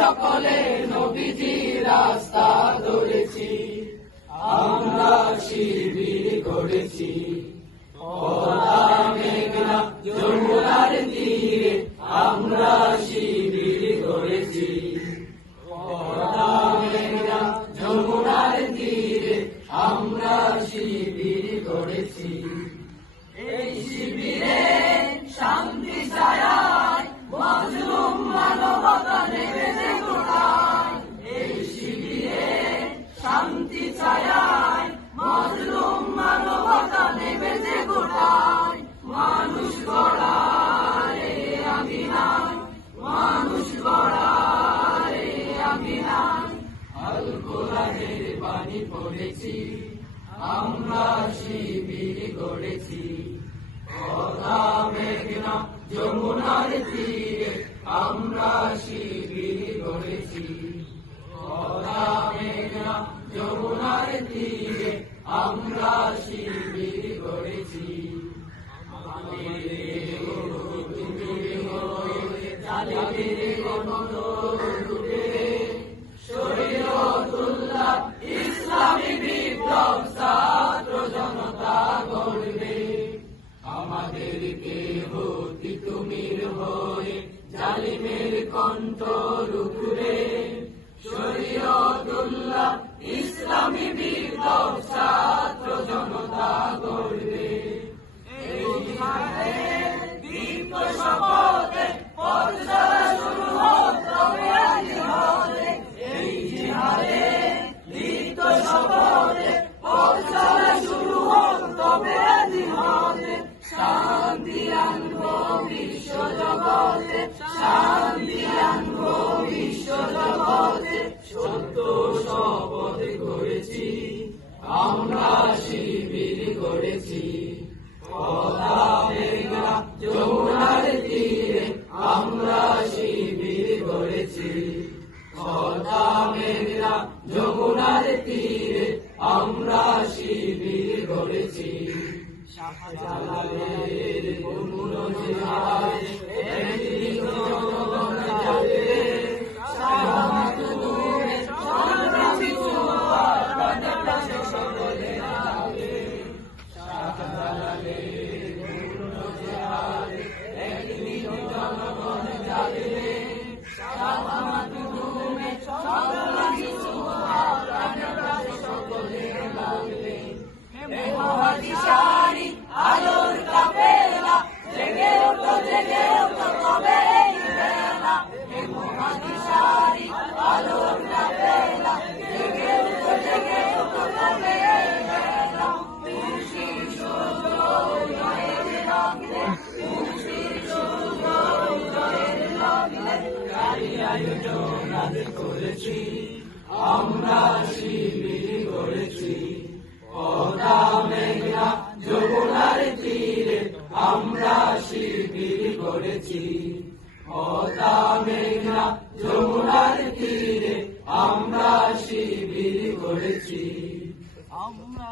সকলে নবীজি রাস্তা ধরেছি, আমরা শিবির করেছি। পদ্মা মেঘনা যমুনার তীরে আমরা শিবির করেছি, পদ্মা মেঘনা যমুনার তীরে আমরা শিবির করেছি। এই শিবিরে শান্তি ছায়ায় মাজলুম মানবতা নেমেছে গোটায়, এই শিবিরে শান্তি ছায়ায় মাজলুম মানবতা নেমেছে গোটায়। মানুষ গড়ারে আমি নাই, মানুষ গড়ারে আমি নাই। আল কোরআনের বাণী পড়েছি, আমরা শিবির গড়েছি। পদ্মা মেঘনা যমুনার তীরে আমরা শিবির গড়েছি, পদ্মা মেঘনা যমুনার তীরে আমরা শিবির গড়েছি। জালিমের গণতন্ত্রে শরীয়তুল্লাহ ইসলামী বিপ্লব ছাত্র জনতা গড়বে। আমাদেরকে হতি তুমির হয়ে জালিমের কণ্ঠ রুখবে। শরীয়তুল্লাহ ইসলামী বিপ্লব ছাত্র জনতা গড়বে। এই জিহাদের দীপ্ত শপথে পথ চলা শুরু হোক তবে জিহাদে, এই জিহাদের দীপ্ত শপথে পথ চলা শুরু হোক তবে জিহাদে। শান্তি আনবো বিশ্ব জগতে, শান্তি আনবো বিশ্ব জগতে। সত্য শপথ করেছি, আমরা শিবির করেছি। পদ্মা মেঘনা যমুনার তীরে আমরা শিবির করেছি, পদ্মা মেঘনা যমুনার তীরে আমরা শিবির করেছি। শাহজালালের পূর্ণ জিহাদ একদিন জনগণ যাবে, শাহজালালের সংগ্রামী জোয়ার প্রাণে প্রাণে সকলে যাবে। শাহজালালের পূর্ণ জিহাদ একদিন জনগণ যাবে, শাহজালালের সংগ্রামী জোয়ার প্রাণে প্রাণে সকলে যাবে। মহাদিশারি আলোর কাফেলা জেগে ওঠো তবে এই বেলা। মহাদিশারি আলোর কাফেলা জেগে ওঠো তবে এই বেলা। খুশির সূর্য উদয়ের লগ্নে, খুশির সূর্য উদয়ের লগ্নে গাড়ি আয়োজন আজ করেছি, আমরা শিবির করেছি। পদ্মা মেঘনা যমুনার তীরে আমরা শিবির করেছি, পদ্মা মেঘনা যমুনার তীরে আমরা শিবির করেছি, আমরা